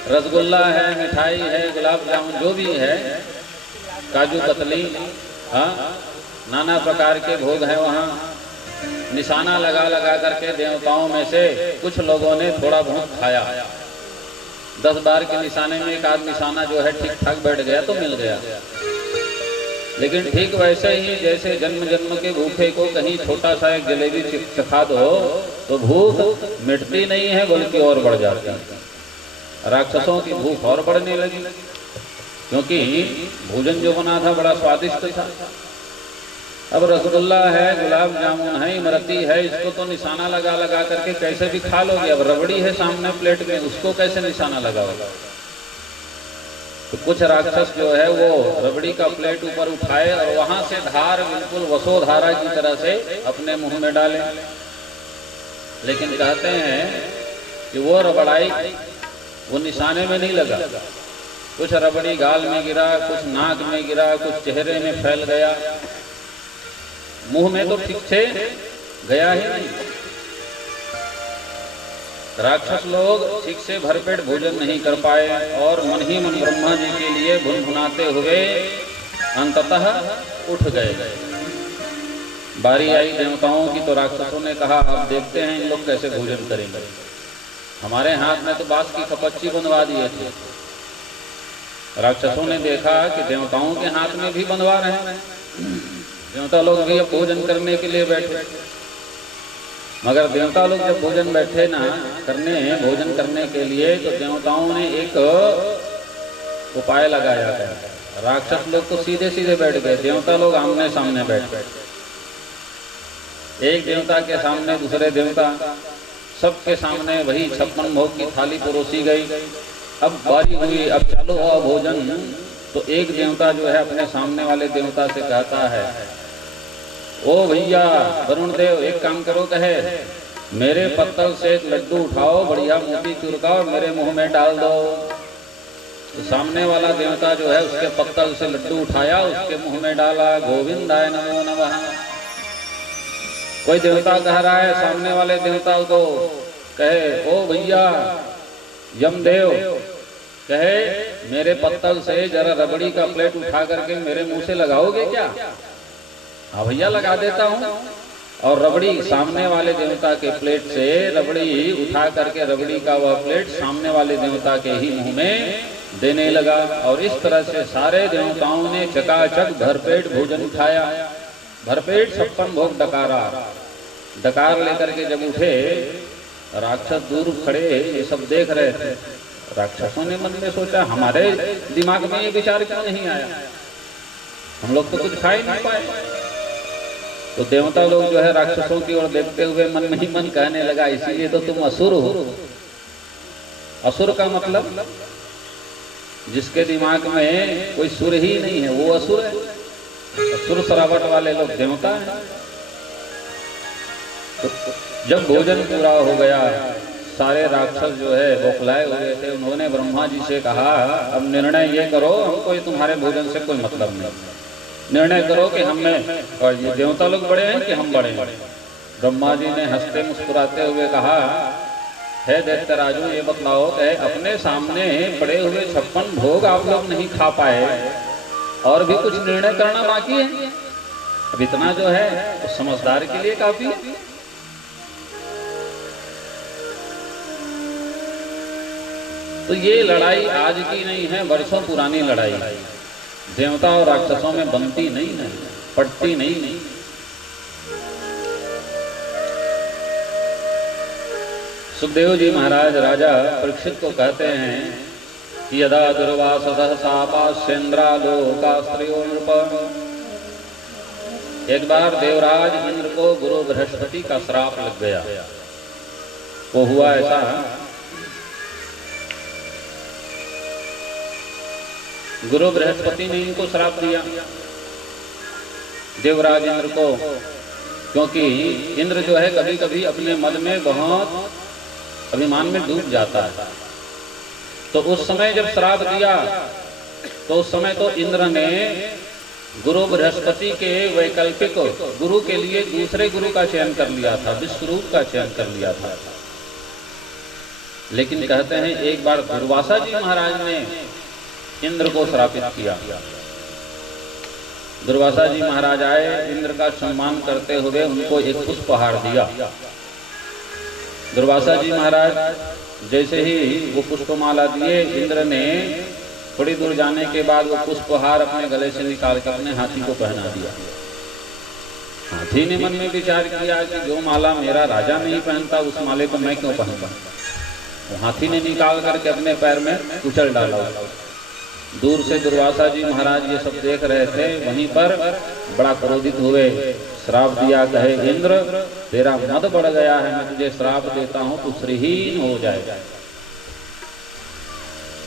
रसगुल्ला है, मिठाई है, गुलाब जामुन जो भी है, काजू कतली, नाना प्रकार के भोग हैं वहाँ। निशाना लगा लगा करके देवताओं में से कुछ लोगों ने थोड़ा बहुत खाया। 10 बार के निशाने में एक आध निशाना जो है ठीक ठाक बैठ गया तो मिल गया। लेकिन ठीक वैसे ही जैसे जन्म जन्म के भूखे को कहीं छोटा सा एक जलेबी चखा दो तो भूख मिटती नहीं है बल्कि और बढ़ जाती है। राक्षसों की भूख और बढ़ने लगी, क्योंकि भोजन जो बना था बड़ा स्वादिष्ट था। अब रसगुल्ला है, गुलाब जामुन है, इमरती है, इसको तो निशाना लगा लगा करके कैसे भी खा लोगे। अब रबड़ी है सामने प्लेट में, उसको कैसे निशाना लगाओगे। तो कुछ राक्षस जो है वो रबड़ी का प्लेट ऊपर उठाए और वहां से धार बिल्कुल वसोधारा की तरह से अपने मुंह में डाले। लेकिन कहते हैं कि वो रबड़ाई वो निशाने में नहीं लगा। कुछ रबड़ी गाल में गिरा, कुछ नाक में गिरा, कुछ चेहरे में फैल गया, मुंह में तो ठीक से गया ही नहीं। राक्षस लोग ठीक से भरपेट भोजन नहीं कर पाए और मन ही मन ब्रह्मा जी के लिए भुनभुनाते हुए अंततः उठ गए। बारी आई देवताओं की तो राक्षसों ने कहा अब देखते हैं इन लोग कैसे भोजन करेंगे। हमारे हाथ में तो बांस की कपच्ची बंधवा दिए थे। राक्षसों ने देखा कि देवताओं के हाथ में भी बंधवा रहे हैं। देवता लोग भी अब भोजन करने के लिए बैठे, मगर देवता लोग जब भोजन बैठे ना भोजन करने के लिए, तो देवताओं ने एक उपाय लगाया है। राक्षस लोग तो सीधे सीधे बैठ गए, देवता लोग आमने सामने बैठ गए। एक देवता के सामने दूसरे देवता, सबके सामने वही 56 भोग की थाली परोसी गई। अब बारी हुई, अब चालू हुआ भोजन। तो एक देवता जो है अपने सामने वाले देवता से कहता है, ओ भैया वरुण देव एक काम करो, कहे मेरे पत्तल से एक लड्डू उठाओ बढ़िया मोती चूर का और मेरे मुंह में डाल दो। तो सामने वाला देवता जो है उसके पत्तल से लड्डू उठाया, उसके मुंह में डाला, गोविंदाय नमो नमः। कोई देवता कह रहा है सामने वाले देवता को, कहे ओ भैया यमदेव, कहे मेरे पत्तल से जरा रबड़ी का प्लेट उठा करके मेरे मुंह से लगाओगे क्या। हाँ भैया लगा देता हूँ। और रबड़ी सामने वाले देवता के प्लेट से रबड़ी उठा करके रबड़ी का वह प्लेट सामने वाले देवता के ही मुंह में देने लगा। और इस तरह से सारे देवताओं ने चकाचक भरपेट भोजन उठाया। भरपेट 56 भोग डकारा। डकार लेकर के जब उठे, राक्षस दूर खड़े ये सब देख रहे थे। राक्षसों ने मन में सोचा हमारे दिमाग में ये विचार क्यों नहीं आया, हम लोग तो कुछ खा ही नहीं पाए। तो देवता लोग जो है राक्षसों की ओर देखते हुए मन में ही मन कहने लगा, इसीलिए तो तुम असुर हो। असुर का मतलब जिसके दिमाग में कोई सुर ही नहीं है वो असुर है। असुर सरावट वाले लोग देवता हैं। तो जब भोजन पूरा हो गया, सारे राक्षस जो है बौखलाए हुए थे। उन्होंने ब्रह्मा जी से कहा अब निर्णय ये करो, हमको तुम्हारे भोजन से कोई मतलब नहीं। निर्णय करो कि हमें और ये देवता लोग बड़े हैं कि हम बड़े हैं। ब्रह्मा जी ने हंसते मुस्कुराते हुए कहा, है दैत्यराजू ये बतलाओ कि अपने सामने पड़े हुए 56 भोग आप लोग नहीं खा पाए और भी कुछ निर्णय करना बाकी है। अब इतना जो है तो समझदार के लिए काफी है। तो ये लड़ाई आज की नहीं है, वर्षों पुरानी लड़ाई है। देवता और राक्षसों में बनती नहीं है, पड़ती नहीं। सुखदेव जी महाराज राजा परीक्षित को कहते हैं कि यदा दुर्वासः सापास्येन्द्रालोकास्त्रयो नृप। एक बार देवराज इंद्र को गुरु बृहस्पति का श्राप लग गया। वो हुआ ऐसा, गुरु बृहस्पति ने इनको श्राप दिया देवराज इंद्र को, क्योंकि इंद्र जो है कभी कभी अपने मन में बहुत अभिमान में डूब जाता है। तो उस समय जब श्राप दिया तो उस समय तो इंद्र ने गुरु बृहस्पति के वैकल्पिक गुरु के लिए दूसरे गुरु का चयन कर लिया था, विश्वरूप का चयन कर लिया था। लेकिन कहते हैं एक बार दुर्वासा जी महाराज ने इंद्र को श्रापित किया। दुर्वासा जी महाराज आए, इंद्र का सम्मान करते हुए उनको एक पुष्पहार दिया। दुर्वासा जी महाराज जैसे ही वो पुष्पमाला दिए, इंद्र ने थोड़ी दूर जाने के बाद वो पुष्पहार अपने गले से निकाल कर अपने हाथी को पहना दिया। हाथी ने मन में विचार किया कि जो माला मेरा राजा नहीं पहनता उस माले को मैं क्यों पहनता। हाथी ने निकाल करके अपने पैर में कुचल डाला। दूर से दुर्वासा जी महाराज ये सब देख रहे थे, वहीं पर बड़ा क्रोधित हुए, श्राप दिया, कहे इंद्र तेरा मद बढ़ गया है, मैं तुझे श्राप देता हूं, तू श्रीहीन हो जाएगा।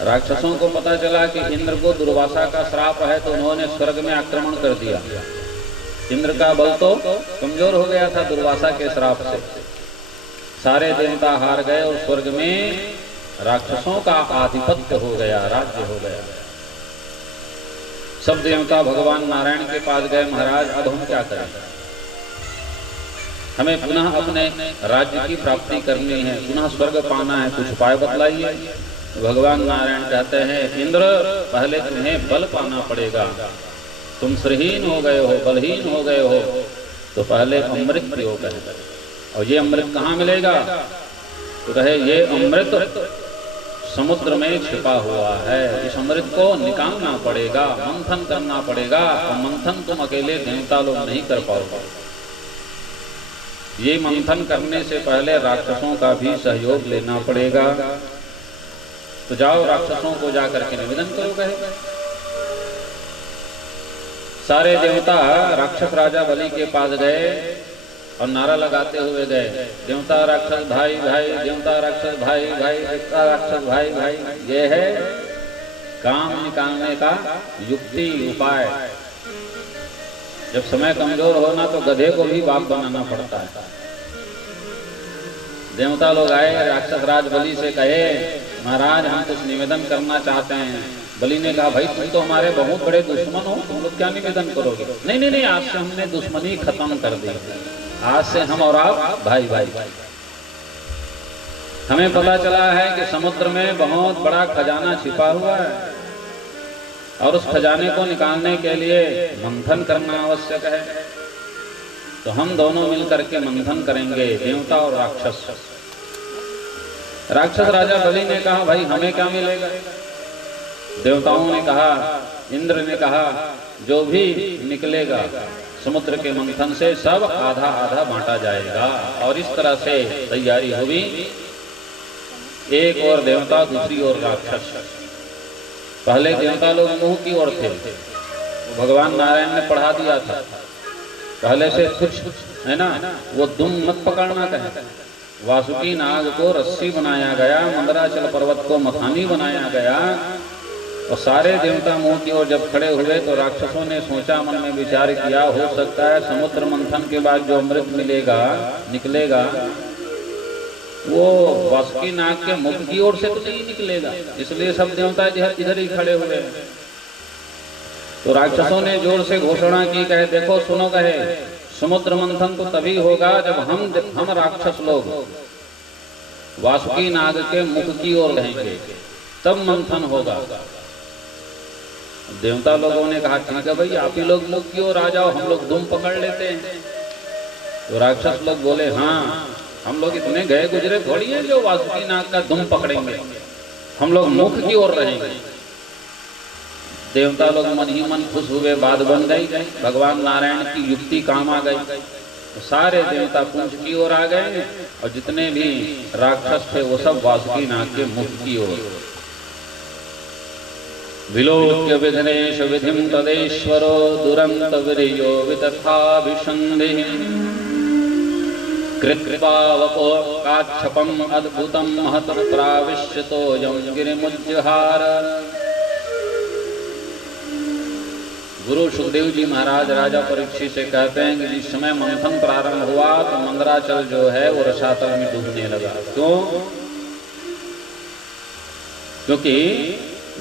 राक्षसों को पता चला कि इंद्र को दुर्वासा का श्राप है, तो उन्होंने स्वर्ग में आक्रमण कर दिया। इंद्र का बल तो कमजोर हो गया था दुर्वासा के श्राप से, सारे देवता हार गए और स्वर्ग में राक्षसों का आधिपत्य हो गया, राज्य हो गया। सब देवता भगवान नारायण के पास गए, महाराज अब हम क्या करें, हमें पुनः अपने राज्य की प्राप्ति करनी है, पुनः स्वर्ग पाना है, कुछ उपाय बतलाइए। भगवान नारायण कहते हैं इंद्र पहले तुम्हें बल पाना पड़ेगा, तुम श्रीहीन हो गए हो, बलहीन हो गए हो, तो पहले अमृत प्रयोग करें। और ये अमृत कहाँ मिलेगा, तो कहे ये अमृत समुद्र में छिपा हुआ है, इस अमृत को निकालना पड़ेगा, मंथन करना पड़ेगा, और मंथन तुम अकेले देवता लोग नहीं कर पाओगे। ये मंथन करने से पहले राक्षसों का भी सहयोग लेना पड़ेगा। तो जाओ राक्षसों को जाकर के निवेदन करो। कहे सारे देवता राक्षस राजा बलि के पास गए और नारा लगाते हुए गए, देवता राक्षस भाई भाई, देवता राक्षस भाई भाई, देवता राक्षस भाई भाई। ये है काम निकालने का युक्ति उपाय। जब समय कमजोर होना तो गधे को भी बाप बनाना पड़ता है। देवता लोग आए, राक्षस राज बलि से कहे महाराज हम कुछ निवेदन करना चाहते हैं। बलि ने कहा भाई तुम तो हमारे बहुत बड़े दुश्मन हो, तुम लोग क्या निवेदन करोगे। नहीं नहीं नहीं, आज से हमने दुश्मनी खत्म कर दी, आज से हम और आप भाई भाई। हमें पता चला है कि समुद्र में बहुत बड़ा खजाना छिपा हुआ है और उस खजाने को निकालने के लिए मंथन करना आवश्यक है। तो हम दोनों मिलकर के मंथन करेंगे, देवता और राक्षस। राक्षस राजा बलि ने कहा भाई हमें क्या मिलेगा। देवताओं ने कहा, इंद्र ने कहा जो भी निकलेगा समुद्र के मंथन से सब आधा आधा बांटा जाएगा। और इस तरह से तैयारी हुई, एक और देवता दूसरी ओर राक्षस। पहले देवता लोग मुंह की ओर थे, भगवान नारायण ने पढ़ा दिया था पहले से कुछ है ना, वो दुम मत पकड़ना कहे। वासुकी नाग को रस्सी बनाया गया, मंदराचल पर्वत को मथानी बनाया गया और सारे देवता मुंह की ओर जब खड़े हुए तो राक्षसों ने सोचा, मन में विचार किया, हो सकता है समुद्र मंथन के बाद जो अमृत मिलेगा निकलेगा वो वासुकी नाग के मुख की ओर से तो नहीं निकलेगा, इसलिए सब देवता इधर ही खड़े हुए। तो राक्षसों ने जोर से घोषणा की, कहे देखो सुनो, कहे समुद्र मंथन तो तभी होगा जब हम राक्षस लोग वासुकी नाग के मुख की ओर रहेंगे, तब मंथन होगा। देवता लोगों ने कहा ठीक है भाई, आप ही लोग मुख की ओर आ जाओ, हम लोग दुम पकड़ लेते हैं। तो राक्षस लोग बोले हाँ, हम लोग इतने गए गुजरे थोड़ी है जो वासुकी नाग का दुम पकड़ेंगे, हम लोग मुख की ओर रहेंगे। देवता लोग मन ही मन खुश हुए, बात बन गई, भगवान नारायण की युक्ति काम आ गई। तो सारे देवता पूंछ की ओर आ गए और जितने भी राक्षस थे वो सब वासुकी नाग के मुख की ओर। विलोक्य विघ्नेश विधिं तदेश्वरो दुरंत विरियो वितथाभिषन्धिः कृत्वावपो काच्छपम् अद्भुतं महत् प्राविश्यतोऽयं गिरिमुज्जहार। गुरु सुखदेव जी महाराज राजा परीक्षित से कहते हैं कि जिस समय मंथन प्रारंभ हुआ तो मंदराचल जो है वो रसातल में डूबने लगा। क्यों? क्योंकि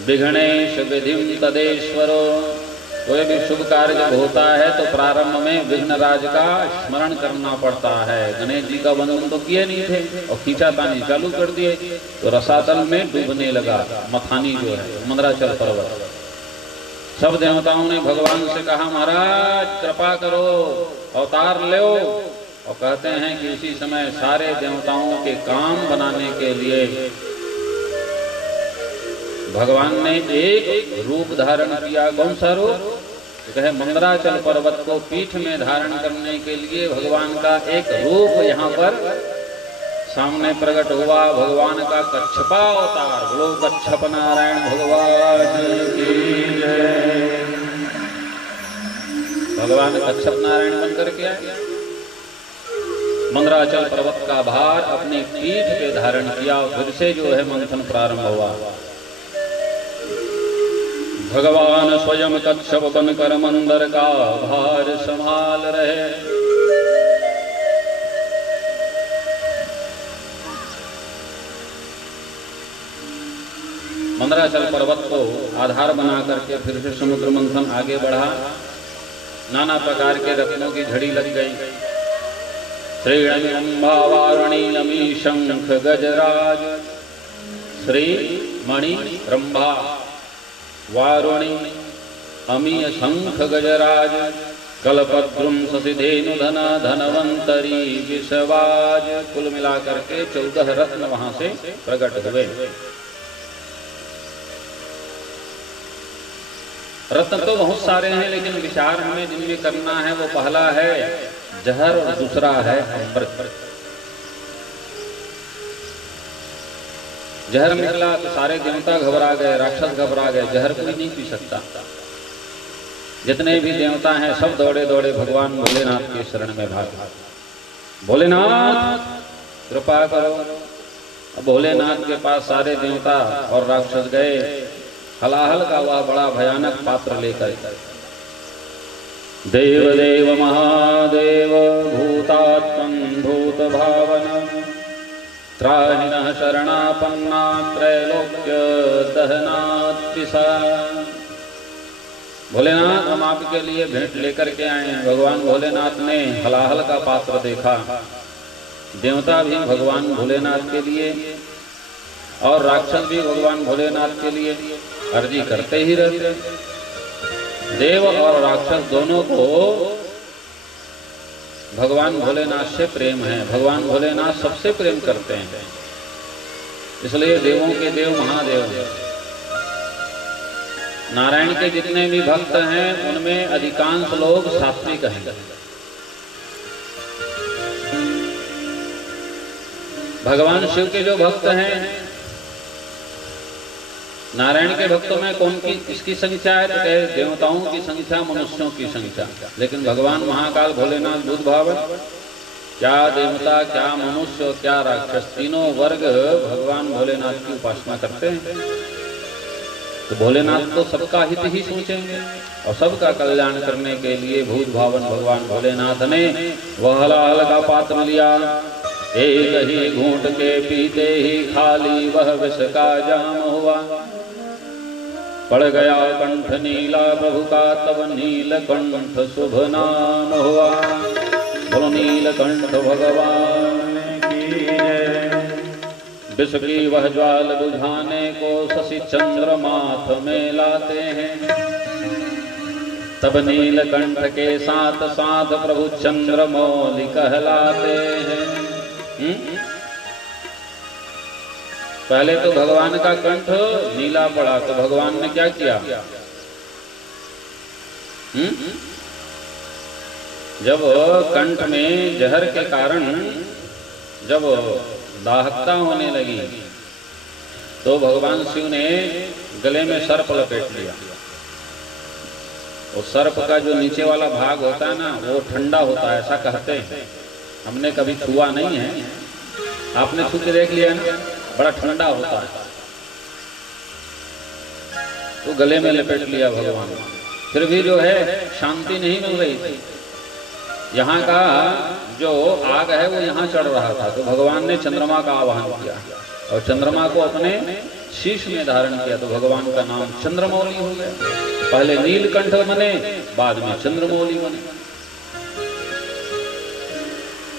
विघ्नेश विधिं तदेश्वरो, कोई भी शुभ कार्य जब होता है तो प्रारंभ में विघ्नराज का स्मरण करना पड़ता है। गणेश जी का वंदन तो किए नहीं थे और खींचातानी चालू कर दिए, तो रसातल में डूबने लगा मथानी जो है मंदराचल पर्वत। सब देवताओं ने भगवान से कहा महाराज कृपा करो, अवतार लो। और कहते हैं कि इसी समय सारे देवताओं के काम बनाने के लिए भगवान ने एक रूप धारण किया। कौन सा रूप? तो कहे मंदराचल पर्वत को पीठ में धारण करने के लिए भगवान का एक रूप यहाँ पर सामने प्रकट हुआ भगवान का कच्छपा अवतार। बोलो कच्छप नारायण भगवान की जय। भगवान कच्छप नारायण बनकर के आए। मंदराचल पर्वत का भार अपने पीठ पे धारण किया। फिर से जो है मंथन प्रारंभ हुआ। भगवान स्वयं कच्छप बनकर मंदर का भार संभाल रहे। मंदराचल पर्वत को आधार बना करके फिर से समुद्र मंथन आगे बढ़ा। नाना प्रकार के रत्नों की झड़ी लग गई। श्रीणि अम्बा वारुणी अमी शंख गजराज। श्री मणि रंभा वारुणी अमी शंख गजराज। कल्पद्रुम शशिधेनु धन धनवंतरी विषवाज। कुल मिलाकर के 14 रत्न वहां से प्रकट हुए। रत्न तो बहुत सारे हैं, लेकिन विचार हमें जिनमें करना है वो पहला है जहर और दूसरा है अमृत। जहर निकला तो सारे देवता घबरा गए, राक्षस घबरा गए। जहर कोई नहीं पी सकता। जितने भी देवता हैं सब दौड़े दौड़े भगवान भोलेनाथ के शरण में भागे। भोलेनाथ कृपा करो। अब भोलेनाथ के पास सारे देवता और राक्षस गए। हलाहल का वह बड़ा भयानक पात्र लेकर। देव देव महादेव भूतात्मन भूत भावन। त्राहिनः शरणापन्ना त्रैलोक्य दहनात्रिसा। भोलेनाथ हम आपके लिए भेंट लेकर के आए हैं। भगवान भोलेनाथ ने हलाहल का पात्र देखा। देवता भी भगवान भोलेनाथ के लिए और राक्षस भी भगवान भोलेनाथ के लिए अर्जी करते ही रहते। देव और राक्षस दोनों को भगवान भोलेनाथ से प्रेम है। भगवान भोलेनाथ सबसे प्रेम करते हैं, इसलिए देवों के देव महादेव हैं। नारायण के जितने भी भक्त हैं उनमें अधिकांश लोग सात्विक हैं। भगवान शिव के जो भक्त हैं, नारायण के भक्तों में कौन की इसकी संख्या है तो कहे देवताओं की संख्या, मनुष्यों की संख्या। लेकिन भगवान महाकाल भोलेनाथ बुद्ध भावन, क्या देवता क्या मनुष्य क्या राक्षस, तीनों वर्ग भगवान भोलेनाथ की उपासना करते हैं। तो भोलेनाथ तो सबका हित ही सोचेंगे और सबका कल्याण करने के लिए भूत भावन भगवान भोलेनाथ ने वह हलाहल का पात्र लिया। एक ही घूंट के पीते ही खाली वह विष का जाम हुआ। पड़ गया कंठ नीला प्रभु का तब नीलकंठ शुभ नाम हुआ। बोलो नीलकंठ भगवान की जय। विष की वह ज्वाल बुझाने को शशि चंद्र माथ में लाते हैं। तब नीलकंठ के साथ साथ प्रभु चंद्रमौली कहलाते हैं। पहले तो भगवान का कंठ नीला पड़ा तो भगवान ने क्या किया? जब कंठ में जहर के कारण जब दाहकता होने लगी तो भगवान शिव ने गले में सर्प लपेट लिया। और सर्प का जो नीचे वाला भाग होता है ना वो ठंडा होता है, ऐसा कहते हैं। हमने कभी छुआ नहीं है, आपने छू के देख लिया ना, बड़ा ठंडा होता है। तो गले में लपेट लिया भगवान। फिर भी जो है शांति नहीं मिल रही थी। यहाँ का जो आग है वो यहाँ चढ़ रहा था। तो भगवान ने चंद्रमा का आवाहन किया और चंद्रमा को अपने शीश में धारण किया। तो भगवान का नाम चंद्रमौली हो गया। पहले नीलकंठ बने, बाद में चंद्रमौली बने।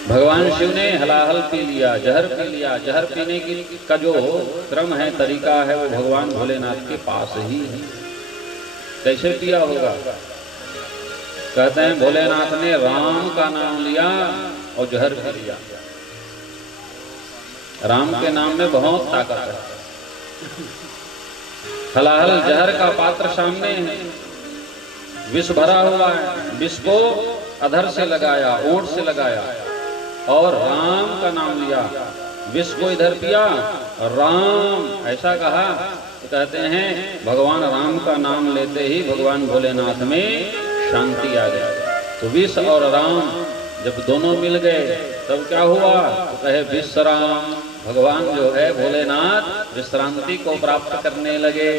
भगवान शिव ने हलाहल पी लिया, जहर पी लिया। जहर पीने की का जो क्रम है, तरीका है, वो भगवान भोलेनाथ के पास ही है। कैसे पिया होगा? कहते हैं भोलेनाथ ने राम का नाम लिया और जहर पी लिया। राम के नाम में बहुत ताकत है। हलाहल जहर का पात्र सामने है, विष भरा हुआ है। विष को अधर से लगाया, ओंठ से लगाया और राम का नाम लिया विष को इधर पिया, राम ऐसा कहा। तो कहते हैं भगवान राम का नाम लेते ही भगवान भोलेनाथ में शांति आ गई। तो विष और राम जब दोनों मिल गए तब क्या हुआ? तो कहे विश्राम, भगवान जो है भोलेनाथ विश्रांति को प्राप्त करने लगे।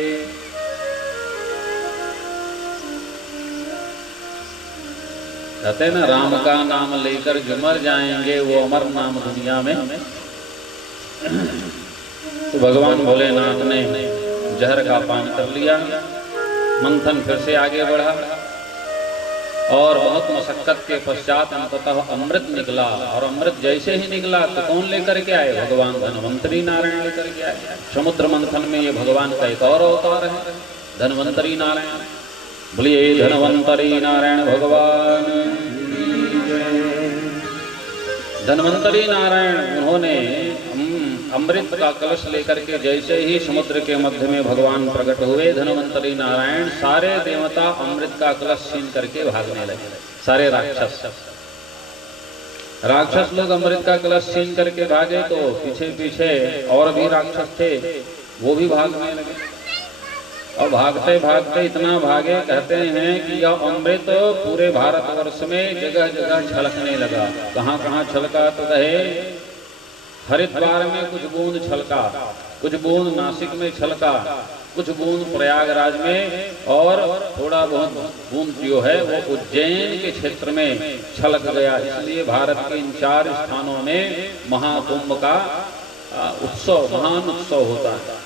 कहते ना राम का नाम लेकर जो मर जाएंगे वो अमर नाम दुनिया में। तो भगवान भोलेनाथ ने जहर का पान कर लिया, मंथन फिर से आगे बढ़ा और बहुत मशक्कत के पश्चात अंततः अमृत निकला। और अमृत जैसे ही निकला तो कौन लेकर के आए? भगवान धन्वंतरी नारायण लेकर के आए। समुद्र मंथन में ये भगवान का एक और अवतार है, धन्वंतरी नारायण। बोलिए धन्वंतरी नारायण भगवान। धन्वंतरी नारायण उन्होंने अमृत का कलश लेकर के जैसे ही समुद्र के मध्य में भगवान प्रकट हुए, धन्वंतरी नारायण सारे देवता अमृत का कलश छीन करके भागने लगे। सारे राक्षस लोग अमृत का कलश छीन करके भागे तो पीछे पीछे और भी राक्षस थे, वो भी भागने लगे। और भागते भागते इतना भागे, कहते हैं कि यह अमृत पूरे भारतवर्ष में जगह जगह छलकने लगा। कहाँ कहाँ छलका? तो कहे हरिद्वार में कुछ बूंद छलका, कुछ बूंद नासिक में छलका, कुछ बूंद प्रयागराज में, और थोड़ा बहुत बूंद जो है वो उज्जैन के क्षेत्र में छलक गया। इसलिए भारत के इन 4 स्थानों में महाकुंभ का उत्सव, महान उत्सव होता है।